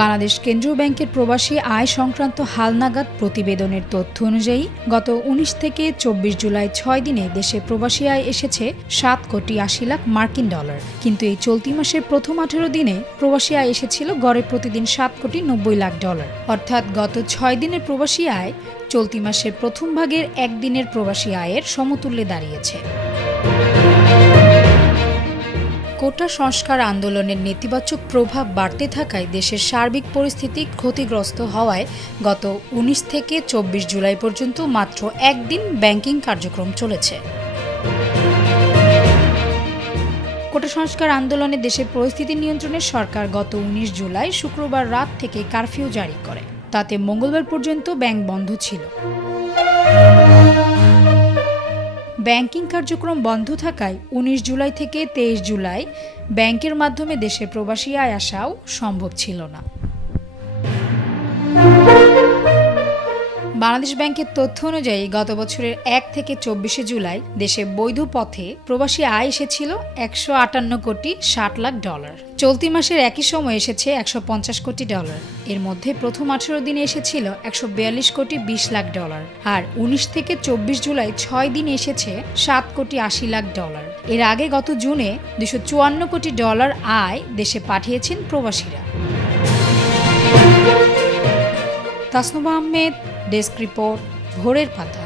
বাংলাদেশ কেন্দ্রীয় ব্যাংকের প্রবাসী আয় সংক্রান্ত হালনাগাদ প্রতিবেদনের তথ্য অনুযায়ী গত ১৯ থেকে ২৪ জুলাই ৬ দিনে দেশে প্রবাসী আয় এসেছে ৭ কোটি ৮০ লাখ মার্কিন ডলার। কিন্তু এই চলতি মাসের প্রথম ১৮ দিনে প্রবাসী আয় এসেছিল গড়ে প্রতিদিন ৭ কোটি ৯০ লাখ ডলার। অর্থাৎ গত ৬ দিনের প্রবাসী আয় চলতি মাসের প্রথম ভাগের একদিনের প্রবাসী আয়ের সমতুল্যে দাঁড়িয়েছে। কোটা সংস্কার আন্দোলনের নেতিবাচক প্রভাব বাড়তে থাকায় দেশের সার্বিক পরিস্থিতি ক্ষতিগ্রস্ত হওয়ায় গত ১৯ থেকে ২৪ জুলাই পর্যন্ত মাত্র একদিন ব্যাংকিং কার্যক্রম চলেছে। কোটা সংস্কার আন্দোলনে দেশের পরিস্থিতি নিয়ন্ত্রণে সরকার গত ১৯ জুলাই শুক্রবার রাত থেকে কারফিউ জারি করে। তাতে মঙ্গলবার পর্যন্ত ব্যাংক বন্ধ ছিল। ব্যাংকিং কার্যক্রম বন্ধ থাকায় ১৯ জুলাই থেকে ২৩ জুলাই ব্যাংকের মাধ্যমে দেশে প্রবাসী আয় আসাও সম্ভব ছিল না। বাংলাদেশ ব্যাংকের তথ্য অনুযায়ী গত বছরের ১ থেকে ২৪ জুলাই দেশে বৈধ পথে প্রবাসী আয় এসেছিল ১৫৮ কোটি ৬০ লাখ ডলার। চলতি মাসের একই সময় এসেছে ১৫০ কোটি ডলার। এর মধ্যে প্রথম ১৮ দিনে এসেছিল ১৪২ কোটি ২০ লাখ ডলার। আর ১৯ থেকে ২৪ জুলাই ৬ দিনে এসেছে ৭ কোটি ৮০ লাখ ডলার। এর আগে গত জুনে ২৫৪ কোটি ডলার আয় দেশে পাঠিয়েছেন প্রবাসীরা। তাসনুভা আহমেদ, ডেস্ক রিপোর্ট, ভোরের পাতা।